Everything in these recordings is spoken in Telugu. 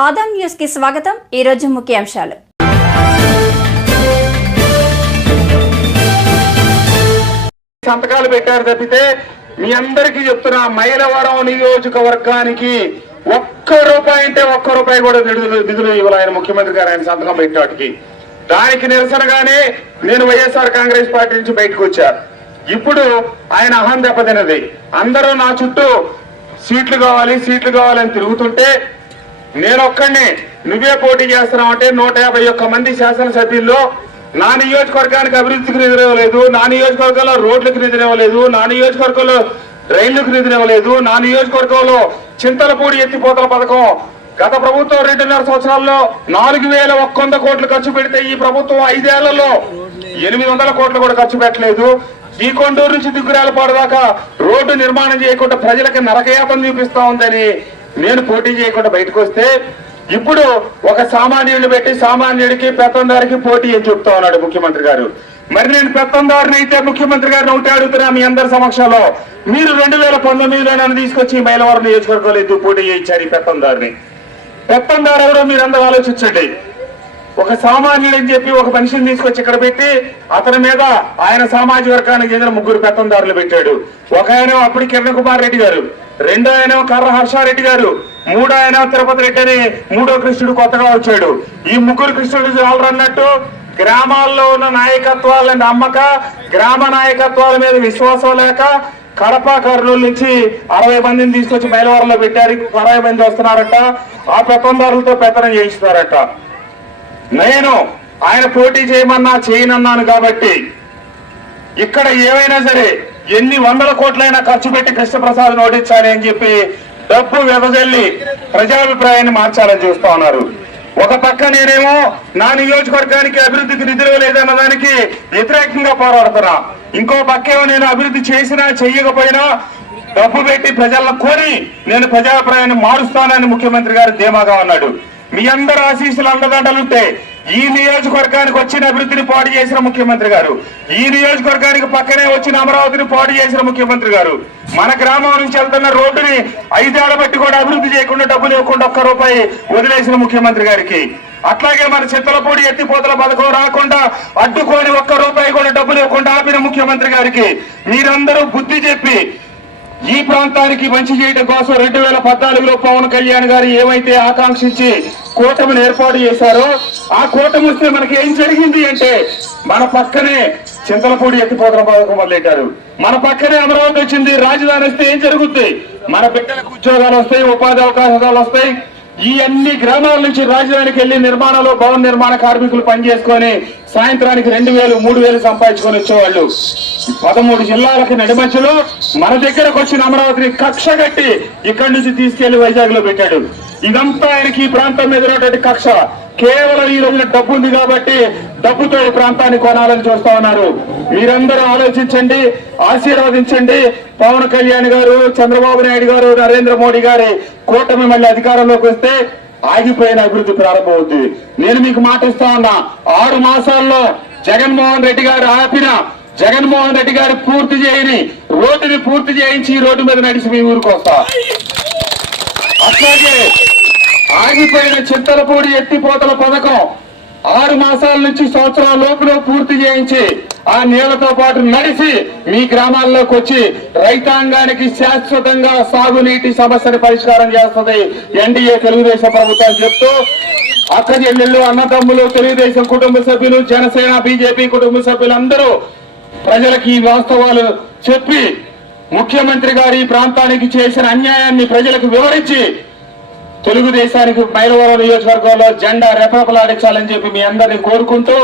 ఆదాం న్యూస్కి స్వాగతం. ఈ రోజు ముఖ్యాంశాలు. సంతకాలు పెట్టారు తప్పితే మీ అందరికీ చెప్తున్నా మైలవరం నియోజకవర్గానికి ఒక్క రూపాయి అంటే ఒక్క రూపాయి కూడా నిధులు నిధులు ఇవ్వాలి ఆయన ముఖ్యమంత్రి గారు ఆయన సంతకం పెట్టాటికి దానికి నిరసనగానే నేను వైఎస్ఆర్ కాంగ్రెస్ పార్టీ నుంచి బయటకు వచ్చా. ఇప్పుడు ఆయన అహం దెబ్బతినది అందరూ నా చుట్టూ సీట్లు కావాలి సీట్లు కావాలని తిరుగుతుంటే నేను ఒక్కడిని నువ్వే పోటీ చేస్తున్నావు అంటే నూట యాభై ఒక్క మంది శాసనసభ్యుల్లో నా నియోజకవర్గానికి అభివృద్ధికి నిధులు ఇవ్వలేదు నా నియోజకవర్గంలో రోడ్లకు నిధులు ఇవ్వలేదు నా నియోజకవర్గంలో రైళ్ళకు నిధులు ఇవ్వలేదు నా నియోజకవర్గంలో చింతలపూడి ఎత్తిపోతల పథకం. గత ప్రభుత్వం రెండున్నర సంవత్సరాల్లో నాలుగు వేల ఒక్క వంద కోట్లు ఖర్చు పెడితే ఈ ప్రభుత్వం ఐదేళ్ళలో ఎనిమిది వందల కోట్లు కూడా ఖర్చు పెట్టలేదు. ఈ కొండూరు నుంచి దిగురాలపాడు దాకా రోడ్డు నిర్మాణం చేయకుండా ప్రజలకు నరకయాతం చూపిస్తా ఉందని నేను పోటీ చేయకుండా బయటకు వస్తే ఇప్పుడు ఒక సామాన్యుడిని పెట్టి సామాన్యుడికి పెత్తందారికి పోటీ అని చెప్తా ఉన్నాడు ముఖ్యమంత్రి గారు. మరి నేను పెత్తందారిని అయితే ముఖ్యమంత్రి గారిని ఒకటి అడుగుతున్నా మీ అందరి సమక్షంలో. మీరు రెండు వేల పంతొమ్మిదిలో నన్ను తీసుకొచ్చి మైలవరం నియోజకవర్గంలో పోటీ చేయించారు ఈ పెత్తందారిని? పెత్తందారు ఎవరో మీరు అందరూ ఆలోచించండి. ఒక సామాన్యుడని చెప్పి ఒక మనిషిని తీసుకొచ్చి ఇక్కడ పెట్టి అతని మీద ఆయన సామాజిక వర్గానికి చెందిన ముగ్గురు పెత్తందారులు పెట్టాడు. ఒక ఆయన అప్పుడు కిరణ్ కుమార్ రెడ్డి గారు. రెండో ఆయన కర్ర హర్షారెడ్డి గారు మూడో ఆయన తిరుపతి రెడ్డి అని మూడో కృష్ణుడు కొత్తగా వచ్చాడు. ఈ ముగ్గురు కృష్ణుడు చాలరన్నట్టు గ్రామాల్లో ఉన్న నాయకత్వాలని నమ్మక గ్రామ నాయకత్వాల మీద విశ్వాసం లేక కడప కర్నూలు నుంచి అరవై మందిని తీసుకొచ్చి మైలవరంలో పెట్టారు. అరవై మంది వస్తున్నారట. ఆ పెత్తందారులతో పెత్తనం చేయిస్తున్నారట. నేను ఆయన పోటీ చేయమన్నా చేయనన్నాను కాబట్టి ఇక్కడ ఏమైనా సరే ఎన్ని వందల కోట్లైనా ఖర్చు పెట్టి కృష్ణప్రసాద్ ఓడించాలి అని చెప్పి డబ్బు వెదజల్లి ప్రజాభిప్రాయాన్ని మార్చాలని చూస్తా ఉన్నారు. ఒక పక్క నేనేమో నా నియోజకవర్గానికి అభివృద్ధికి నిధులు లేదన్న దానికి వ్యతిరేకంగా పోరాడుతున్నా. ఇంకో పక్కేమో నేను అభివృద్ధి చేసినా చెయ్యకపోయినా డబ్బు పెట్టి ప్రజలను కోరి నేను ప్రజాభిప్రాయాన్ని మారుస్తానని ముఖ్యమంత్రి గారు ధీమాగా ఉన్నాడు. మీ అందరు ఆశీస్సులు అండదండలుంటే ఈ నియోజకవర్గానికి వచ్చిన అభివృద్ధిని పాడు చేసిన ముఖ్యమంత్రి గారు. ఈ నియోజకవర్గానికి పక్కనే వచ్చిన అమరావతిని పాడు చేసిన ముఖ్యమంత్రి గారు. మన గ్రామం నుంచి వెళ్తున్న రోడ్డుని ఐదేళ్ళ బట్టి కూడా అభివృద్ధి చేయకుండా డబ్బులు ఇవ్వకుండా ఒక్క రూపాయి వదిలేసిన ముఖ్యమంత్రి గారికి. అట్లాగే మన చిత్తలపూడి ఎత్తిపోతల పథకం రాకుండా అడ్డుకొని ఒక్క రూపాయి కూడా డబ్బులు ఇవ్వకుండా ఆపిన ముఖ్యమంత్రి గారికి మీరందరూ బుద్ధి చెప్పి ఈ ప్రాంతానికి మంచి చేయడం కోసం రెండు వేల పద్నాలుగులో పవన్ కళ్యాణ్ గారు ఏమైతే ఆకాంక్షించి కూటమిని ఏర్పాటు చేశారో ఆ కూటమి వస్తే మనకి ఏం జరిగింది అంటే మన పక్కనే చింతలపూడి ఎత్తిపోతల పథకం మొదలెట్టారు. మన పక్కనే అమరావతి వచ్చింది రాజధాని వస్తే ఏం జరుగుద్ది? మన బిడ్డలకు ఉద్యోగాలు వస్తాయి ఉపాధి అవకాశాలు వస్తాయి. ఈ అన్ని గ్రామాల నుంచి రాజధానికి వెళ్ళి నిర్మాణంలో భవన నిర్మాణ కార్మికులు పనిచేసుకొని సాయంత్రానికి రెండు వేలు మూడు వేలు సంపాదించుకొని వచ్చేవాళ్ళు. పదమూడు జిల్లాలకి నడిమధ్యలో మన దగ్గరకు వచ్చిన అమరావతిని కక్ష కట్టి ఇక్కడి నుంచి తీసుకెళ్ళి వైజాగ్లో పెట్టాడు. ఇదంతా ఆయనకి ఈ ప్రాంతం మీద ఉన్నటువంటి కక్ష. కేవలం ఈ రోజున డబ్బు ఉంది కాబట్టి డబ్బుతో ఈ ప్రాంతాన్ని కొనాలని చూస్తా ఉన్నారు. మీరందరూ ఆలోచించండి ఆశీర్వదించండి. పవన్ కళ్యాణ్ గారు చంద్రబాబు నాయుడు గారు నరేంద్ర మోడీ గారి కూటమి మళ్ళీ అధికారంలోకి వస్తే ఆగిపోయిన అభివృద్ధి ప్రారంభమవుతుంది. నేను మీకు మాట ఇస్తా ఉన్నా ఆరు మాసాల్లో జగన్మోహన్ రెడ్డి గారు ఆపిన జగన్మోహన్ రెడ్డి గారు పూర్తి చేయని రోడ్డుని పూర్తి చేయించి ఈ రోడ్డు మీద నడిచి మీ ఊరికి వస్తా. అట్లాగే ఆగిపోయిన చింతలపూడి ఎత్తిపోతల పథకం ఆరు మాసాల నుంచి సంవత్సరాల లోపల పూర్తి చేయించి ఆ నీళ్ళతో పాటు నడిచి మీ గ్రామాల్లోకి వచ్చి రైతాంగానికి శాశ్వతంగా సాగునీటి సమస్యను పరిష్కారం చేస్తుంది ఎన్డీఏ తెలుగుదేశం ప్రభుత్వం చెప్తూ అక్క చెల్లెళ్ళు అన్నదమ్ములు తెలుగుదేశం కుటుంబ సభ్యులు జనసేన బీజేపీ కుటుంబ సభ్యులందరూ ప్రజలకు ఈ వాస్తవాలు చెప్పి ముఖ్యమంత్రి గారి ప్రాంతానికి చేసిన అన్యాయాన్ని ప్రజలకు వివరించి తెలుగుదేశానికి మైలవరం నియోజకవర్గంలో జెండా రెపరెపలాడించాలని చెప్పి మీ అందరిని కోరుకుంటూ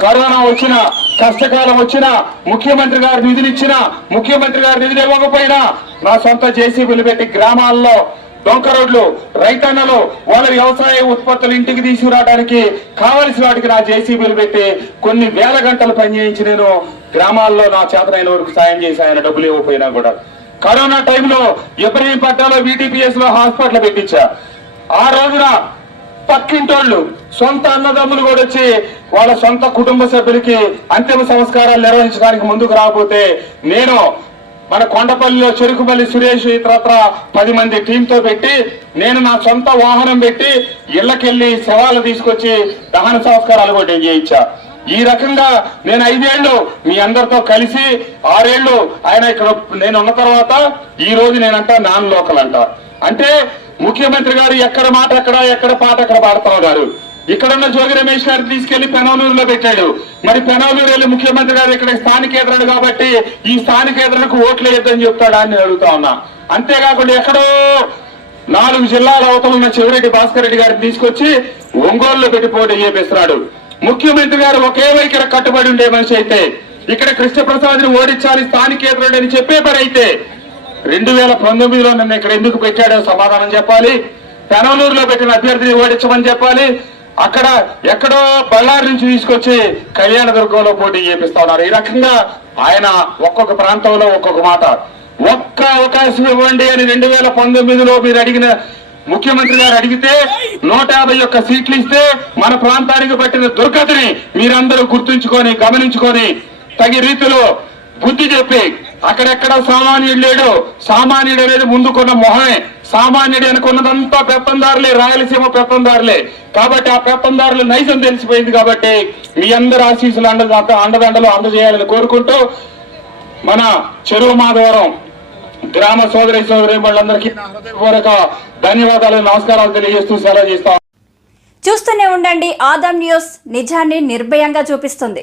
కరోనా వచ్చిన కష్టకాలం వచ్చినా ముఖ్యమంత్రి గారు నిధులు ఇచ్చినా ముఖ్యమంత్రి గారు నిధులు ఇవ్వకపోయినా నా సొంత జేసీబీలు పెట్టి గ్రామాల్లో డొంక రోడ్లు రైతన్నలు వాళ్ళ వ్యవసాయ ఉత్పత్తులు ఇంటికి తీసుకురావడానికి కావలసిన వాటికి నా జేసీబీలు పెట్టి కొన్ని వేల గంటలు పనిచేయించి నేను గ్రామాల్లో నా చేతనైన వరకు సాయం చేసి ఆయన డబ్బులు ఇవ్వకపోయినా కూడా. కరోనా టైంలో ఇబ్రహీంపట్నంలో వీటీపీఎస్లో హాస్పిటల్ పెట్టించా. ఆ రోజున పక్కింటోళ్ళు సొంత అన్నదమ్ములు కూడా వచ్చి వాళ్ళ సొంత కుటుంబ సభ్యులకి అంతిమ సంస్కారాలు నిర్వహించడానికి ముందుకు రాకపోతే నేను మన కొండపల్లిలో చెరుకుపల్లి సురేష్ ఇతరత్ర పది మంది టీంతో పెట్టి నేను నా సొంత వాహనం పెట్టి ఇళ్ళకెళ్ళి శవాలు తీసుకొచ్చి దహన సంస్కారాలు కూడా చేయించా. ఈ రకంగా నేను ఐదేళ్ళు మీ అందరితో కలిసి ఆరేళ్ళు ఆయన ఇక్కడ నేను ఉన్న తర్వాత ఈ రోజు నేనంట నాన్ లోకల్ అంట. అంటే ముఖ్యమంత్రి గారు ఎక్కడ మాట ఎక్కడ ఎక్కడ పాట అక్కడ పాడుతా ఉన్నారు ఇక్కడ ఉన్న జోగి రమేష్ గారిని తీసుకెళ్ళి పెనవలూరులో పెట్టాడు. మరి పెనవలూరు వెళ్ళి ముఖ్యమంత్రి గారు ఇక్కడ స్థానికేతరుడు కాబట్టి ఈ స్థానికేతరులకు ఓట్లు వేయద్దని చెప్తాడా అని అడుగుతా ఉన్నా. అంతేకాకుండా ఎక్కడో నాలుగు జిల్లాల అవతల ఉన్న చెవిరెడ్డి భాస్కర్ రెడ్డి గారిని తీసుకొచ్చి ఒంగోలులో పెట్టి పోటీ చేపిస్తున్నాడు. ముఖ్యమంత్రి గారు ఒకే వైఖరి కట్టుబడి ఉండే మనిషి అయితే ఇక్కడ కృష్ణప్రసాద్ని ఓడించాలి స్థానికేతరుడు అని చెప్పే పని అయితే రెండు వేల పంతొమ్మిదిలో నన్ను ఇక్కడ ఎందుకు పెట్టాడో సమాధానం చెప్పాలి. పెనవలూరులో పెట్టిన అభ్యర్థిని ఓడించమని చెప్పాలి. అక్కడ ఎక్కడో బళ్ళారి నుంచి తీసుకొచ్చి కళ్యాణదుర్గంలో పోటీ చేపిస్తా ఉన్నారు. ఈ రకంగా ఆయన ఒక్కొక్క ప్రాంతంలో ఒక్కొక్క మాట. ఒక్క అవకాశం ఇవ్వండి అని రెండు వేల పంతొమ్మిదిలో మీరు అడిగిన ముఖ్యమంత్రి గారు అడిగితే నూట యాభై ఒక్క సీట్లు ఇస్తే మన ప్రాంతానికి పట్టిన దుర్గతిని మీరందరూ గుర్తుంచుకొని గమనించుకొని తగి రీతిలో బుద్ధి చెప్పి అక్కడెక్కడ సామాన్యుడు లేడు? సామాన్యుడు అనేది ముందుకున్న మొహమే. సామాన్యుడు అనుకున్నదంతా పెత్తందారులే రాయలసీమ పెత్తందారులే కాబట్టి ఆ పెత్తందారుల నైజం తెలిసిపోయింది కాబట్టి మీ అందరు ఆశీస్సులు అండ అండదండలు అందజేయాలని కోరుకుంటూ మన చెరువు మాధవరం గ్రామ సోదరి సోదరి వాళ్ళందరికీ హృదయపూర్వక ధన్యవాదాలు నమస్కారాలు తెలియజేస్తూ సెలవు చేస్తాం చూస్తూనే ఉండండి. ఆదాం న్యూస్ నిజాన్ని నిర్భయంగా చూపిస్తుంది.